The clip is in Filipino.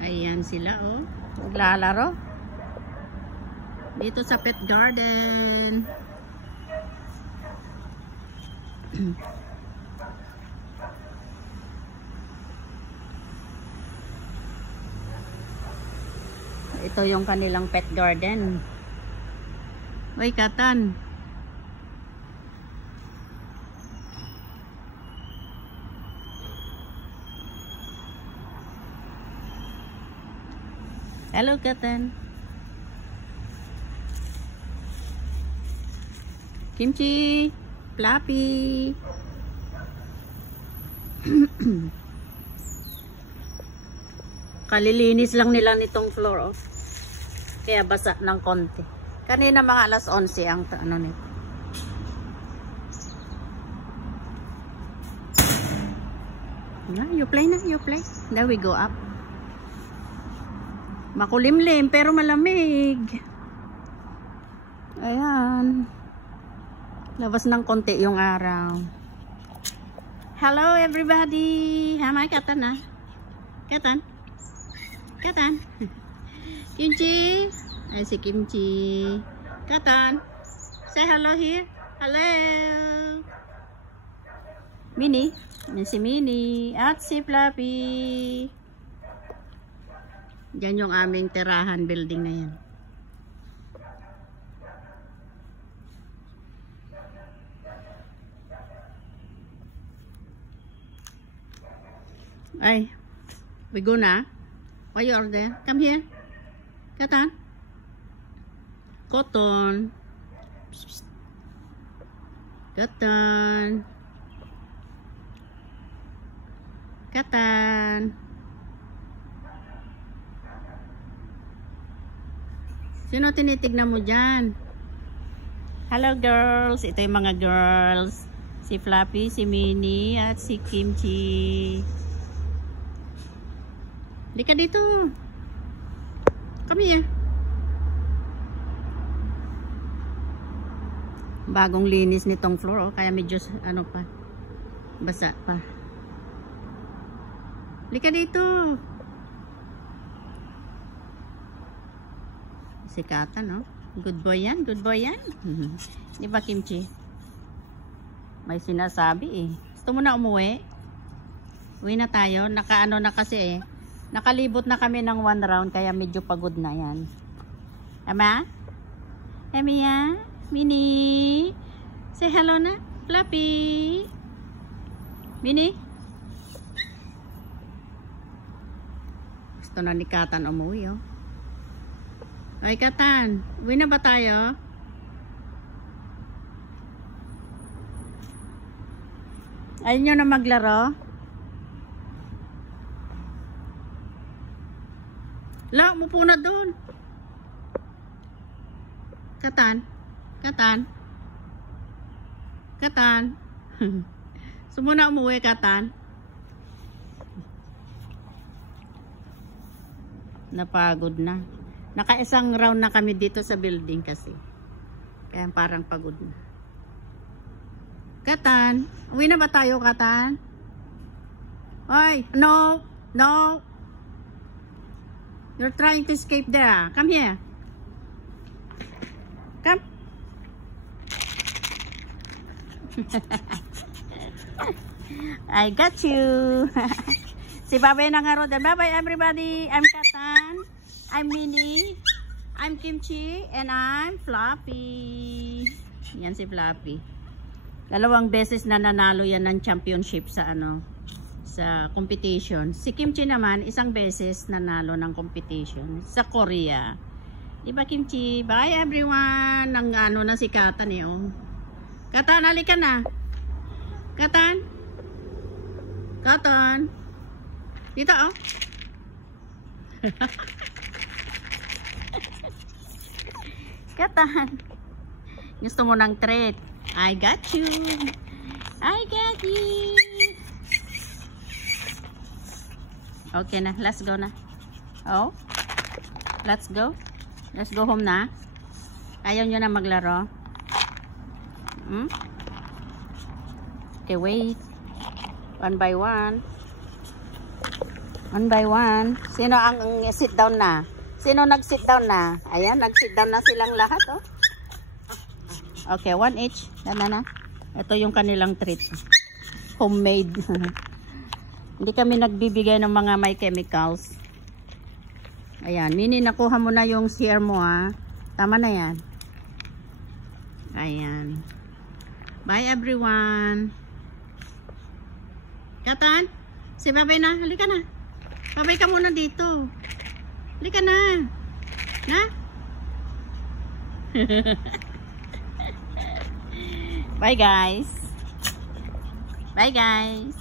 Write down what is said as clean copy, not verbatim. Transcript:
Ayan sila, oh. Naglalaro. Dito sa pet garden. Ito yung kanilang pet garden. Uy, Katan. Hello, Katan. Kimchi, Fluffy. Kalilinis lang nila nitong floor, oh. Kaya basa ng konti. Kanina mga alas 11 ang ano nito. You play na, you play. There we go up. Makulimlim pero malamig. Ayan. Labas ng konti yung araw. Hello everybody. Hamay Katan na. Katan. Katan. Kimchi. Ay si Kimchi. Katan. Say hello here. Hello. Mini. Yan si Mini. At si Fluffy. Diyan yung aming tirahan building na yan. Ay, we go na. Why you are there? Come here. Katan. Cotton. Katan. Katan. Sino tinitignan mo dyan? Hello girls. Ito yung mga girls. Si Fluffy, si Mini, at si Kimchi. Lika dito. Come here. Bagong linis nitong floor, oh. Kaya medyo ano pa. Basa pa. Lika dito. Si Katan, no? Good boy yan, good boy yan. Di ba, Kimchi? May sinasabi eh. Gusto mo na umuwi? Uwi na tayo. Nakaano na kasi eh. Nakalibot na kami ng 1 round kaya medyo pagod na yan. Tama? Emiya? Mini? Say hello na. Fluffy? Mini? Gusto na ni Katan umuwi, oh. Ay, Katan, uwi na ba tayo? Ayaw nyo na maglaro? La, mupo na doon. Katan? Katan? Katan? Sumuna umuwi, Katan? Napagod na. Naka-isang round na kami dito sa building kasi. Kaya parang pagod na. Katan, uwi na ba tayo, Katan? Oy, no, no. You're trying to escape there. Come here. Come. I got you. Si Babay na nga ro. Bye-bye everybody. I'm Katan. I'm Mini, I'm Kimchi, and I'm Fluffy. Yan si Fluffy. 2 beses na nanalo yan ng championship sa ano, sa competition. Si Kimchi naman 1 beses nanalo ng competition sa Korea. Diba, Kimchi? Bye everyone. Nang ano na si Katan eh, oh. Katan, halika na. Katan? Katan? Dito, oh. Katan, gusto mo ng treat? I got you. I got you. Okay na, let's go na. Oh, let's go. Let's go home na. Ayaw nyo na maglaro? Okay, wait. 1 by 1. One by one. Sino ang sit down na? Sino nag-sit down na? Ayan, nag-sit down na silang lahat, oh. Okay, one each. Na. Ito yung kanilang treat. Homemade. Hindi kami nagbibigay ng mga may chemicals. Ayan, Mini, nakuha mo na yung share mo, ha. Tama na yan. Ayan. Bye, everyone. Katan? Si Babay na. Halika na. Babay ka muna dito. Halika na. Na? Bye, guys. Bye, guys.